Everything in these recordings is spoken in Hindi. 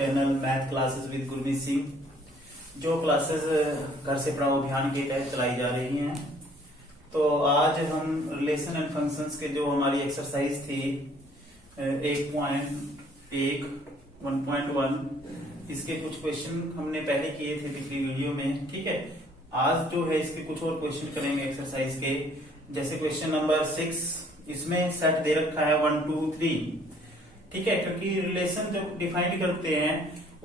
Channel math classes with Gurmeet Singh. जो क्लासेस घर से पढ़ाओ अभियान के तहत चलाई जा रही हैं, तो आज हम रिलेशन एंड फंक्शंस के जो हमारी एक्सरसाइज थी 1.1 1.1 इसके कुछ क्वेश्चन हमने पहले किए थे पिछली वीडियो में। ठीक है, आज जो है इसके कुछ और क्वेश्चन करेंगे एक्सरसाइज के। जैसे क्वेश्चन नंबर 6, इसमें सेट दे रखा है 1 2 3। ठीक है, क्योंकि रिलेशन जब डिफाइन करते हैं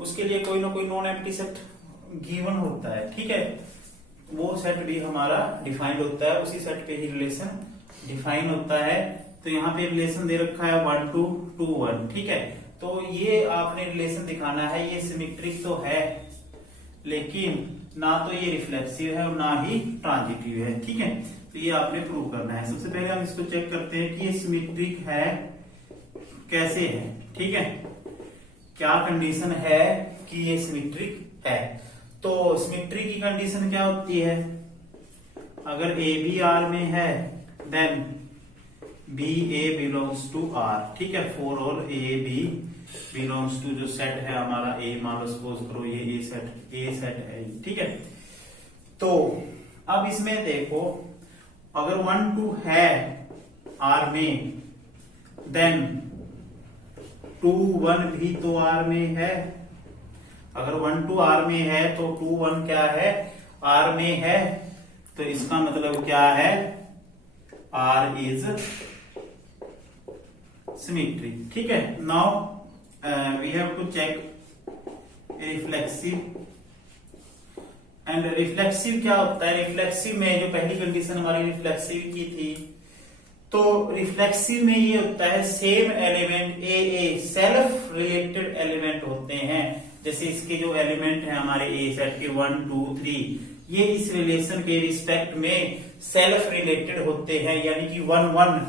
उसके लिए कोई ना कोई नॉन एम्प्टी सेट गिवन होता है। ठीक है, वो सेट भी हमारा डिफाइंड होता है, उसी सेट पे ही रिलेशन डिफाइन होता है। तो यहाँ पे रिलेशन दे रखा है 1 2 2 1। ठीक है, तो ये आपने रिलेशन दिखाना है। ये सिमेट्रिक तो है, लेकिन ना तो ये रिफ्लेक्सिव है और ना ही ट्रांजिटिव है। ठीक है, तो ये आपने प्रूव करना है। सबसे पहले हम इसको चेक करते हैं कि ये सिमेट्रिक है कैसे है। ठीक है, क्या कंडीशन है कि ये सिमेट्रिक है। तो सिमेट्री की कंडीशन क्या होती है? अगर ए बी आर में है then B A belongs to R. ठीक है, for all A B belongs to जो सेट है हमारा ए, मान लो सपोज करो ये ए सेट है। ठीक है, तो अब इसमें देखो, अगर 1 2 है आर में देन 2 1 भी तो आर में है। अगर 1 2 आर में है तो 2 1 क्या है? आर में है। तो इसका मतलब क्या है? R is symmetric. ठीक है, now we have to check reflexive. And reflexive क्या होता है? रिफ्लेक्सिव में जो पहली कंडीशन हमारी रिफ्लेक्सिव की थी, तो रिफ्लेक्सिव में ये होता है सेम एलिमेंट ए सेल्फ रिलेटेड एलिमेंट होते हैं। जैसे इसके जो एलिमेंट है हमारे ए सेट के 1 2 3, ये इस रिलेशन के रिस्पेक्ट में सेल्फ रिलेटेड होते हैं। यानी कि 1 1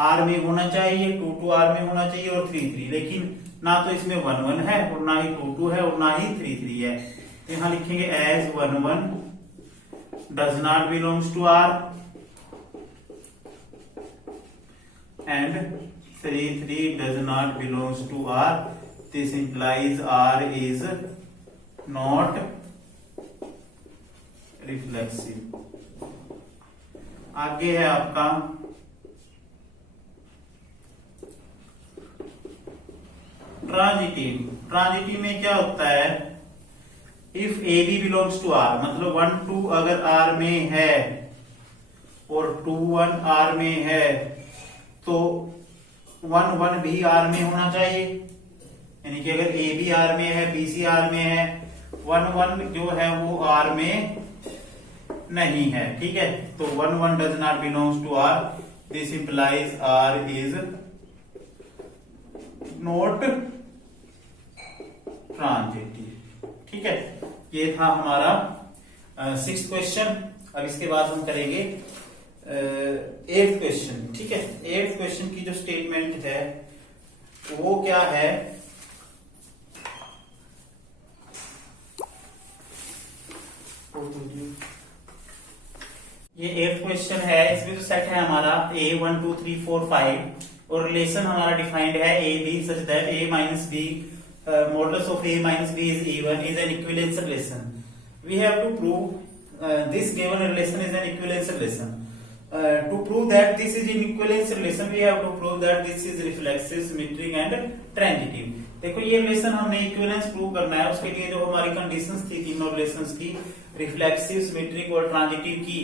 आर में होना चाहिए, 2 2 आर में होना चाहिए और 3 3, लेकिन ना तो इसमें 1 1 है और ना ही 2 2 है और ना ही 3 3 है। तो यहां लिखेंगे as 1 1 does not belongs to R and 3 3 does not belongs to R. This implies R is not reflexive. आगे है आपका ट्रांजिटिव। ट्रांजिटिव में क्या होता है? If A B belongs to R, मतलब 1 2 अगर आर में है और 2 1 आर में है, तो 1 1 भी आर में होना चाहिए। यानी कि अगर ए बी आर में है, बी सी आर में है, 1 1 जो है वो आर में नहीं है। ठीक है, तो 1 1 does not belongs to R. This implies R is not transitive. ठीक है, ये था हमारा 6th क्वेश्चन। अब इसके बाद हम करेंगे 8th क्वेश्चन। ठीक है, 8th क्वेश्चन की जो स्टेटमेंट है वो क्या है? ये 8th क्वेश्चन है। इसमें जो सेट है हमारा a 1 2 3 4 5 और रिलेशन हमारा डिफाइंड है a b such that a minus b modulus of a minus b is even is an equivalence relation. We have to prove this given relation is an equivalence relation. To prove that this is an equivalence relation, we have to prove that this is reflexive, symmetric and transitive. देखो, ये रिलेशन हमने इक्विवेलेंस प्रूव करना है। उसके लिए जो हमारी कंडीशंस थी तीनों रिलेशंस की, रिफ्लेक्सिव, सिमेट्रिक और ट्रांजिटिव की,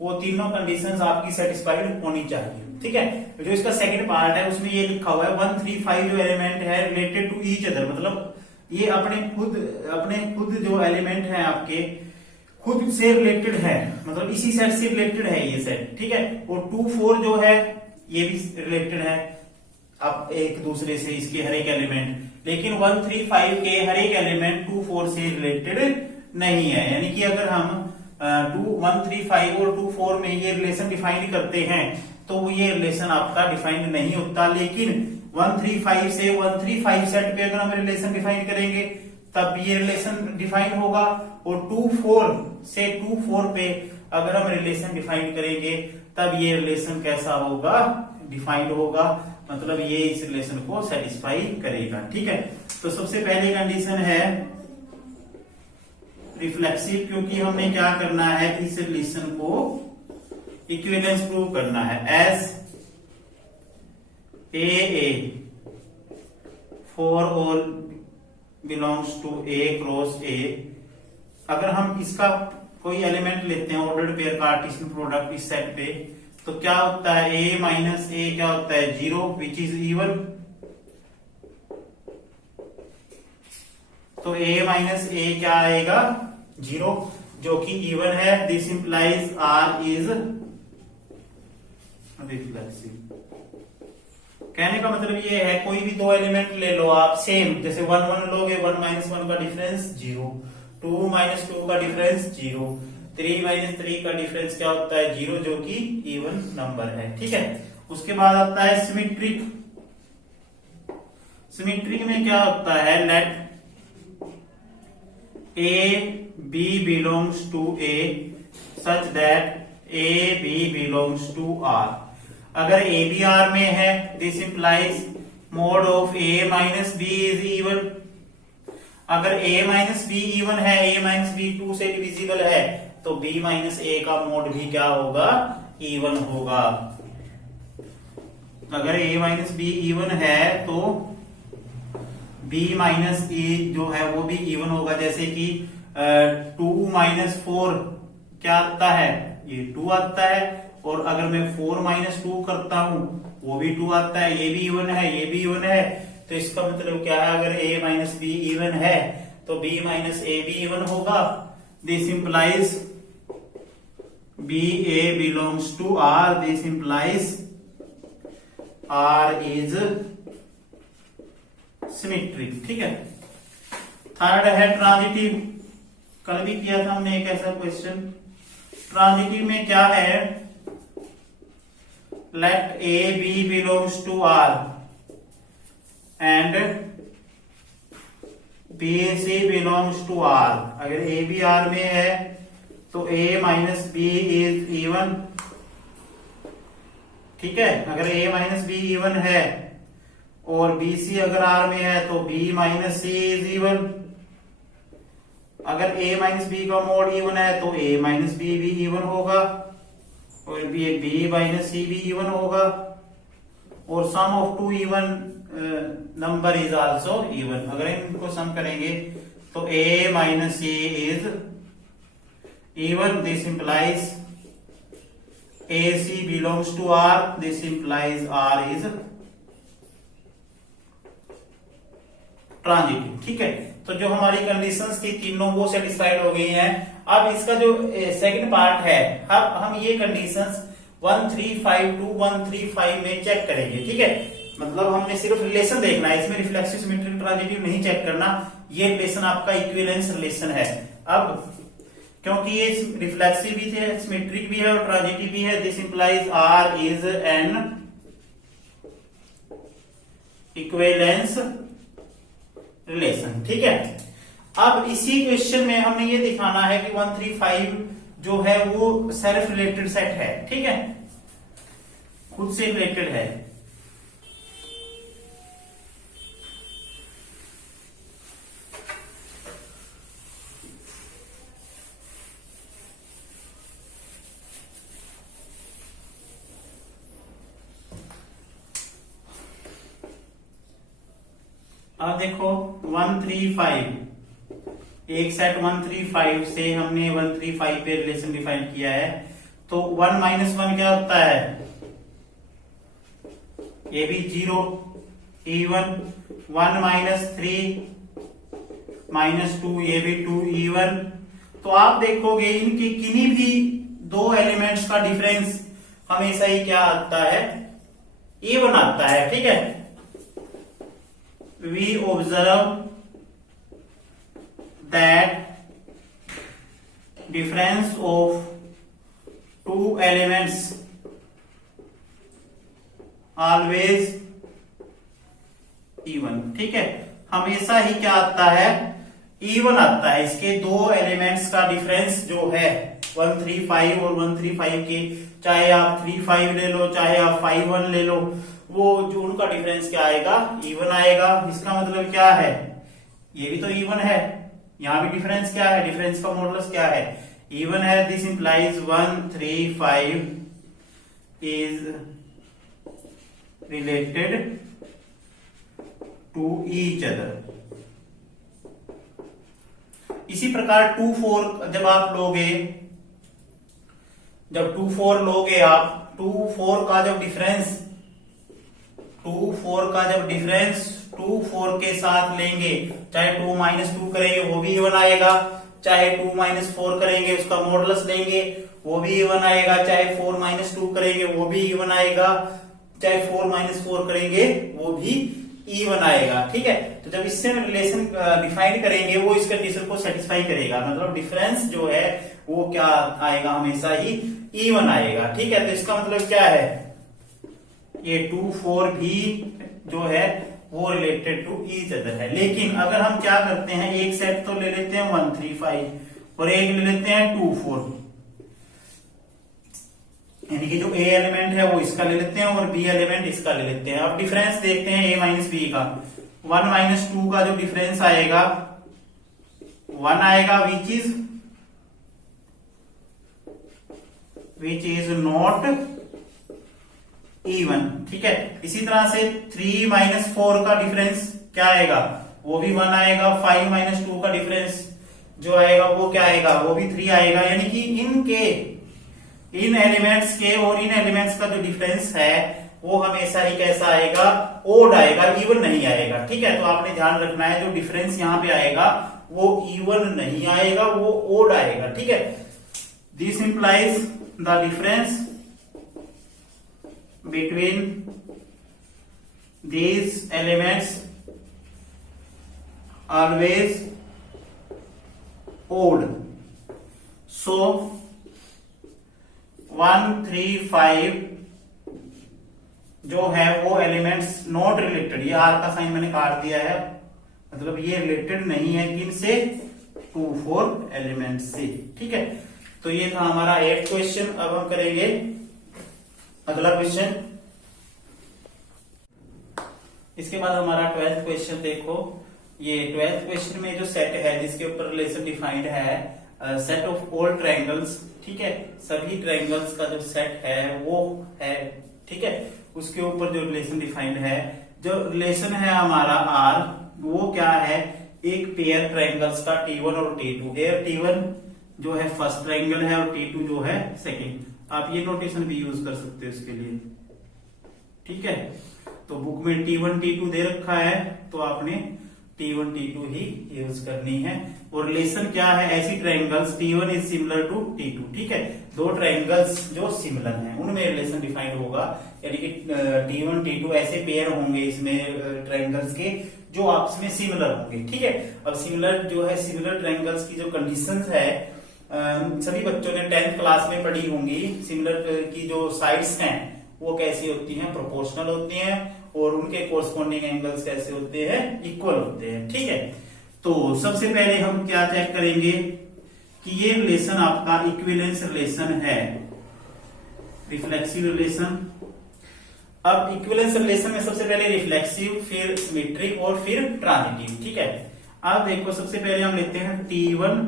वो तीनों कंडीशंस आपकी सेटिस्फाइड होनी चाहिए। ठीक है, जो इसका सेकंड पार्ट है उसमें ये लिखा हुआ है 1 3 5 जो एलिमेंट है रिलेटेड टू ईच अदर, मतलब ये अपने खुद जो एलिमेंट है आपके खुद से रिलेटेड है, मतलब इसी सेट से रिलेटेड है ये सेट। ठीक है, और 2 4 जो है ये भी रिलेटेड है अब एक दूसरे से, इसके हर एक एलिमेंट। लेकिन 1 3 5 के हर एक एलिमेंट 2 4 से रिलेटेड नहीं है। यानी कि अगर हम 1 3 5 और 2 4 में ये रिलेशन डिफाइन करते हैं तो ये रिलेशन आपका डिफाइंड नहीं होता। लेकिन 1 3 5 से 1 3 5 सेट पे अगर हम रिलेशन डिफाइन करेंगे तब ये रिलेशन डिफाइन होगा, और 2 4 से 2 4 पे अगर हम रिलेशन डिफाइन करेंगे तब ये रिलेशन कैसा होगा? डिफाइंड होगा। मतलब ये इस रिलेशन को सेटिस्फाई करेगा। ठीक है, तो सबसे पहली कंडीशन है रिफ्लेक्सिव, क्योंकि हमने क्या करना है, इस रिलेशन को इक्विवेलेंस प्रूव करना है। S A for all belongs to A cross A, अगर हम इसका कोई एलिमेंट लेते हैं ऑर्डर्ड पेयर का कार्टेशियन प्रोडक्ट इस सेट पे, तो क्या होता है, a माइनस ए क्या होता है, 0 विच इज इवन। तो a माइनस ए क्या आएगा, 0, जो कि इवन है। This implies r is reflexive. कहने का मतलब ये है, कोई भी दो एलिमेंट ले लो आप सेम, जैसे 1 1 लोगे, 1 माइनस 1 का डिफरेंस 0, 2 माइनस 2 का डिफरेंस 0, 3 माइनस 3 का डिफरेंस क्या होता है, 0, जो कि इवन नंबर है। ठीक है, उसके बाद आता है सिमेट्रिक। सिमेट्रिक में क्या होता है, let A B belongs to A such that A B belongs to R. अगर ए बी आर में है, this implies mod of A minus B is even. अगर a माइनस बी इवन है, a माइनस बी 2 से डिविजिबल है, तो b माइनस a का मोड भी क्या होगा, इवन होगा। अगर a माइनस बी इवन है तो b माइनस ए जो है वो भी इवन होगा। जैसे कि 2 माइनस 4 क्या आता है, ये 2 आता है, और अगर मैं 4 माइनस 2 करता हूं वो भी 2 आता है, ये भी इवन है, ये भी इवन है। तो इसका मतलब क्या है, अगर a माइनस बी इवन है तो b माइनस ए भी इवन होगा। This implies b a belongs to r, this implies r is symmetric. ठीक है, थर्ड है ट्रांजिटिव। कल भी किया था हमने एक ऐसा क्वेश्चन। ट्रांजिटिव में क्या है, let a b belongs to r and BC belongs to R। अगर A भी R में है तो A minus B is even. ठीक है, अगर A माइनस बी इवन है और BC अगर R में है तो B minus C is even. अगर A माइनस बी का मोड इवन है तो A माइनस बी भी इवन होगा, और B माइनस C भी इवन होगा, और sum of two even number is also even. अगर इनको सम करेंगे तो a minus a is even. This implies a c belongs to R, this implies R is transitive. ठीक है, तो जो हमारी कंडीशंस थी तीनों वो सेटिस्फाइड हो गई हैं। अब इसका जो सेकंड पार्ट है, अब हम ये कंडीशंस 1352 135 में चेक करेंगे। ठीक है, मतलब हमने सिर्फ रिलेशन देखना है, इसमें रिफ्लेक्सिव सिमेट्रिक ट्रांजिटिव नहीं चेक करना। ये रिलेशन आपका इक्विवेलेंस रिलेशन है। अब क्योंकि ये रिफ्लेक्सिव भी है, सिमेट्रिक भी है और ट्रांजिटिव भी है, this implies R is an equivalence relation. ठीक है, अब इसी क्वेश्चन में हमने ये दिखाना है कि 135 जो है वो सेल्फ रिलेटेड सेट है। ठीक है, खुद से रिलेटेड है। अब देखो 135, एक सेट 135 से हमने 135 पे रिलेशन डिफाइन किया है। तो 1 माइनस 1 क्या होता है, ये भी 0 इवन। 1 माइनस 3 माइनस 2 ये भी 2 इवन। तो आप देखोगे इनके किन्हीं भी दो एलिमेंट्स का डिफरेंस हमेशा ही क्या आता है, इवन आता है। ठीक है, we observe that difference of two elements always even। ठीक है, हमेशा ही क्या आता है, इवन आता है। इसके दो एलिमेंट्स का डिफरेंस जो है 135 और 135 के, चाहे आप 35 ले लो चाहे आप 51 ले लो, वो जो उनका डिफरेंस क्या आएगा, इवन आएगा। इसका मतलब क्या है, ये भी तो इवन है, यहां भी डिफरेंस क्या है, डिफरेंस का मॉडुलस क्या है, इवन है। This implies 1 3 5 is related to each other. इसी प्रकार 2 4 जब आप लोगे, जब 2 4 लोगे आप, 2 4 का जब डिफरेंस, 2 4 का जब डिफरेंस 2 4 के साथ लेंगे, चाहे 2 -2 करेंगे वो भी इवन आएगा, चाहे 2 -4 करेंगे उसका मॉडुलस लेंगे वो भी इवन आएगा, चाहे 4 -2 करेंगे वो भी इवन आएगा, चाहे 4 -4 करेंगे वो भी इवन आएगा। ठीक है, तो जब इससे रिलेशन डिफाइन करेंगे वो इस कंडीशन को सेटिस्फाई करेगा, मतलब डिफरेंस जो है वो क्या आएगा, हमेशा ही इवन आएगा। ठीक है, तो इसका मतलब क्या है, ये 2 4 भी जो है वो रिलेटेड टू ईच अदर है। लेकिन अगर हम क्या करते हैं, एक सेट तो ले लेते हैं 1 3 5 और एक ले लेते हैं 2 4, यानी कि जो ए एलिमेंट है वो इसका ले लेते हैं और बी एलिमेंट इसका ले लेते हैं। अब डिफरेंस देखते हैं ए माइनस बी का। 1 - 2 का जो डिफरेंस आएगा 1 आएगा, विच इज नॉट इवन। ठीक है, इसी तरह से 3 - 4 का डिफरेंस क्या आएगा, वो भी 1 आएगा। 5 - 2 का डिफरेंस जो आएगा वो क्या आएगा, वो भी 3 आएगा। यानी कि इन एलिमेंट्स के और इन एलिमेंट्स का जो डिफरेंस है वो हमेशा ही कैसा आएगा, ओड आएगा, इवन नहीं आएगा। ठीक है, तो आपने ध्यान रखना है जो डिफरेंस यहां पे आएगा वो इवन नहीं आएगा, वो ओड आएगा। ठीक है, this implies the difference between these elements always odd. So 1 3 5 जो है वो एलिमेंट्स नॉट रिलेटेड, ये आर का साइन मैंने काट दिया है, मतलब ये रिलेटेड नहीं है किन से, 2 4 एलिमेंट से। ठीक है, तो ये था हमारा 8th क्वेश्चन। अब हम करेंगे अगला क्वेश्चन। इसके बाद हमारा 12th क्वेश्चन देखो। ये 12th क्वेश्चन में जो सेट है जिसके ऊपर रिलेशन डिफाइंड है, सेट ऑफ ऑल ट्रायंगल्स। ठीक है, सभी ट्रायंगल्स का जो सेट है वो है। ठीक है, उसके ऊपर जो रिलेशन डिफाइंड है, जो रिलेशन है हमारा आर, वो क्या है, एक पेयर ट्रायंगल्स का T1 और T2। T1 जो है फर्स्ट ट्रायंगल है और T2 जो है सेकंड। आप ये नोटेशन भी यूज कर सकते हो इसके लिए। ठीक है, तो बुक में T1 T2 दे रखा है तो आपने T1 T2 ही यूज करनी है। और रिलेशन क्या है, ऐसी triangles T1 is similar to T2। ठीक है, दो ट्रायंगल्स जो सिमिलर हैं उनमें रिलेशन डिफाइंड होगा, यानी कि T1 T2 ऐसे पेयर होंगे इसमें ट्रायंगल्स के जो आपस में सिमिलर होंगे। ठीक है, अब सिमिलर जो है, सिमिलर ट्रायंगल्स की जो कंडीशंस है सभी बच्चों ने 10th क्लास में पढ़ी होंगी। सिमिलर की जो साइड्स हैं वो कैसी होती हैं, प्रोपोर्शनल होती हैं, और उनके कोरस्पॉन्डिंग एंगल्स कैसे होते हैं, इक्वल होते हैं। ठीक है, तो सबसे पहले हम क्या चेक करेंगे कि ये रिलेशन आपका इक्विवेलेंस रिलेशन है, रिफ्लेक्सिव रिलेशन। अब इक्विवेलेंस रिलेशन में सबसे पहले रिफ्लेक्सिव, फिर सिमेट्रिक और फिर ट्रांजिटिव। ठीक है, अब देखो सबसे पहले हम लेते हैं T1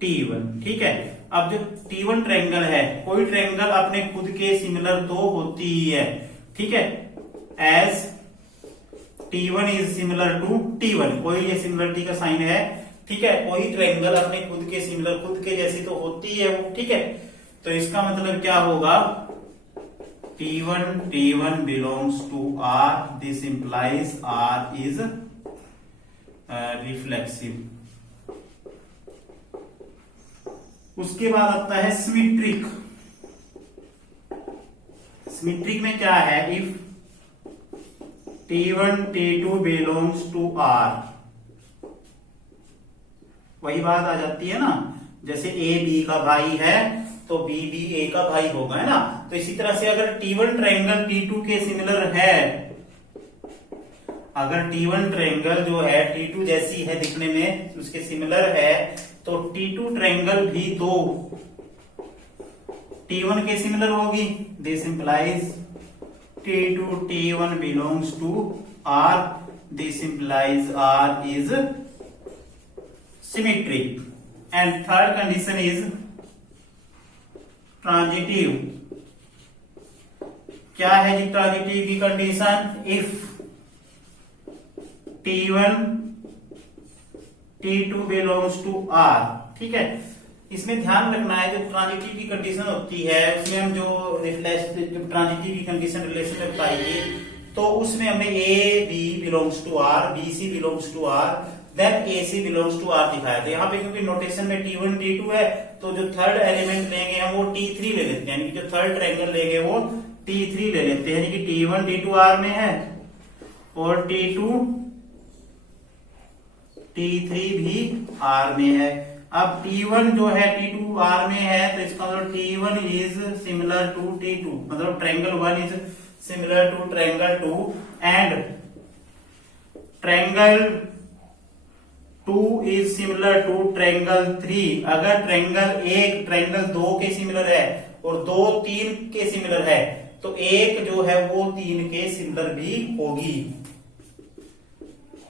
T1। ठीक है, अब जो T1 ट्रायंगल है, कोई ट्रायंगल अपने खुद के सिमिलर तो होती ही है। ठीक है, as T1 is similar to T1, कोई ये सिमिलरिटी का साइन है। ठीक है, कोई ट्रायंगल अपने खुद के सिमिलर, खुद के जैसी तो होती है वो। ठीक है, तो इसका मतलब क्या होगा, T1 belongs to R, this implies R is reflexive। उसके बाद आता है सिमेट्रिक। सिमेट्रिक में क्या है, if T1 T2 belongs to R, वही बात आ जाती है ना, जैसे A B का भाई है तो B भी A का भाई होगा, है ना। तो इसी तरह से अगर T1 ट्रायंगल T2 के सिमिलर है, अगर T1 ट्रायंगल जो है T2 जैसी है दिखने में, उसके सिमिलर है, तो T2 ट्रायंगल भी तो T1 के सिमिलर होगी। This implies T2 T1 belongs to R. This implies R is symmetric. And third condition is transitive. क्या है जी ट्रांजिटिव की condition? If T1 T2 belongs to R. ठीक है, इसमें ध्यान रखना है जब ट्रांजिटिव की कंडीशन होती है उसमें हम जो ट्रांजिटिव की कंडीशन रिलेशन में बताएंगे तो उसमें हमें A B belongs to R, B C belongs to R, then A C belongs to R दिखाया था। यहाँ पे क्योंकि नोटेशन में T1 T2 है तो जो थर्ड एलिमेंट लेंगे हम वो T3 ले लेते हैं, यानी कि जो थर्ड ट्रायंगल लेंगे वो T3 ले लेते हैं, यानी कि T1 T2 R में है और T2 T3 भी R में है। अब T1 जो है T2 R में है तो इसका मतलब T1 is similar to T2, मतलब triangle 1 is similar to triangle 2 and triangle 2 is similar to triangle 3। अगर ट्रायंगल 1 ट्रायंगल 2 के सिमिलर है और 2 3 के सिमिलर है तो 1 जो है वो 3 के सिमिलर भी होगी।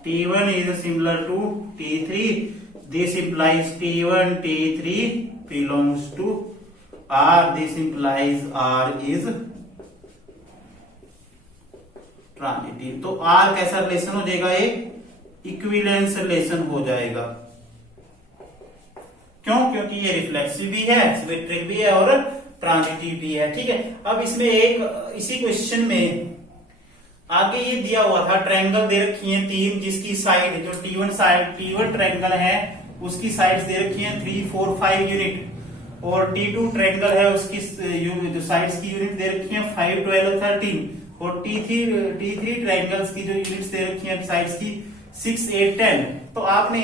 T1 is similar to T3. This implies T1 T3 belongs to R. This implies R is transitive. तो R कैसा रिलेशन हो जाएगा? एक इक्विवेलेंस रिलेशन हो जाएगा। क्यों? क्योंकि ये रिफ्लेक्सिव भी है, सिमेट्रिक भी है और ट्रांजिटिव भी है। ठीक है, अब इसमें एक इसी क्वेश्चन में आगे ये दिया हुआ था ट्रायंगल दे रखी है 3 जिसकी साइड जो T1 ट्रायंगल है उसकी साइड्स दे रखी है 3 4 5 यूनिट और T2 ट्रायंगल है उसकी जो साइड्स की यूनिट दे रखी है 5 12 13 और T3 ट्रायंगल्स की जो यूनिट्स दे रखी है साइड्स की 6 8 10। तो आपने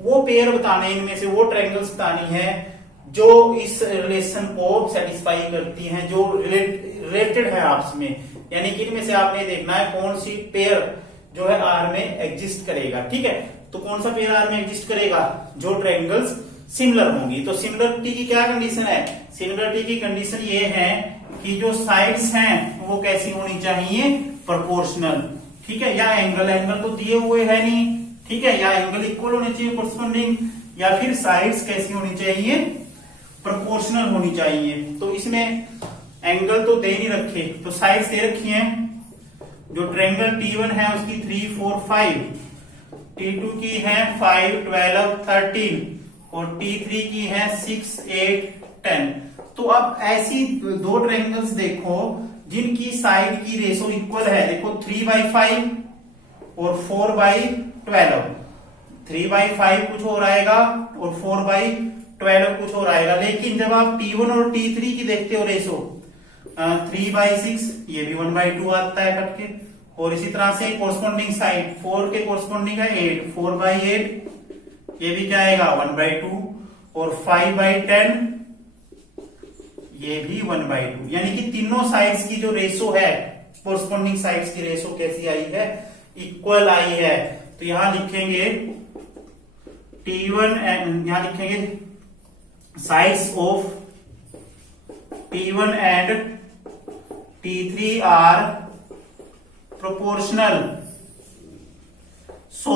वो पेयर बताने, इनमें से वो ट्रायंगल्स बतानी है जो इस रिलेशन को सेटिस्फाई करती हैं, जो रिलेटेड है आपस में, यानी कि इनमें से आपने देखना है कौन सी पेयर जो है आर में एग्जिस्ट करेगा। ठीक है, तो कौन सा पेयर आर में एग्जिस्ट करेगा? जो ट्रायंगल्स सिमिलर होंगी। तो सिमिलरिटी की क्या कंडीशन है? सिमिलरिटी की कंडीशन ये है कि जो साइड्स हैं वो कैसी होनी चाहिए? प्रोपोर्शनल। ठीक है, या एंगल तो दिए हुए है नहीं, ठीक है, या एंगल इक्वल होने चाहिए कोरस्पोंडिंग, या फिर साइड्स कैसी होनी चाहिए? प्रोपोर्शनल होनी चाहिए। तो इसमें एंगल तो दे नहीं रखे, तो साइड्स दे रखी हैं। जो ट्रायंगल T1 है उसकी 3 4 5, T2 की है 5 12 13 और T3 की है 6 8 10। तो अब ऐसी दो ट्रायंगल्स देखो जिनकी साइड की रेशो इक्वल है। देखो 3/5 और 4/12, 3/5 कुछ और आएगा और 4/12 कुछ और आएगा। लेकिन जब आप T1 और T3 की देखते हो रेशो 3/6, ये भी 1/2 आता है कट के, और इसी तरह से कोरस्पोंडिंग साइड 4 के कोरस्पोंडिंग है 8, 4/8 ये भी क्या आएगा 1/2 और 5/10 ये भी 1/2। यानी कि तीनों साइड्स की जो रेशो है, कोरस्पोंडिंग साइड्स की रेशो कैसी आई है? इक्वल आई है। तो यहां लिखेंगे T1 यहां लिखेंगे sides of T1 and T3 are proportional. So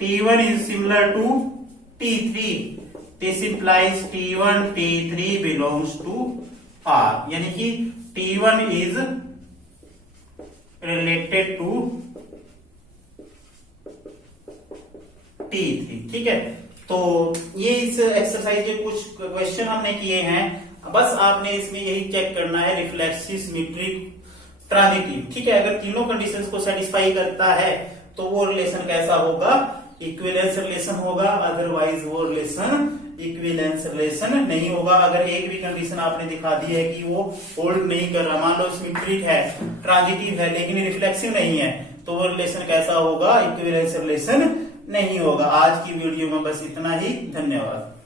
T1 is similar to T3. This implies T1 T3 belongs to R. यानी कि T1 is related to T3। ठीक है, तो ये इस एक्सरसाइज के कुछ क्वेश्चन हमने किए हैं। बस आपने इसमें यही चेक करना है रिफ्लेक्सिव, सिमेट्रिक, ट्रांजिटिव। ठीक है, अगर तीनों कंडीशंस को सेटिस्फाई करता है तो वो रिलेशन कैसा होगा? इक्विवेलेंस रिलेशन होगा, अदरवाइज वो रिलेशन इक्विवेलेंस रिलेशन नहीं होगा। अगर एक भी कंडीशन आपने दिखा दी है कि वो होल्ड नहीं कर रहा, मान लो सिमेट्रिक है, ट्रांजिटिव है लेकिन रिफ्लेक्सिव नहीं है, तो वो रिलेशन कैसा होगा? इक्विवेलेंस रिलेशन नहीं होगा। आज की वीडियो में बस इतना ही। धन्यवाद।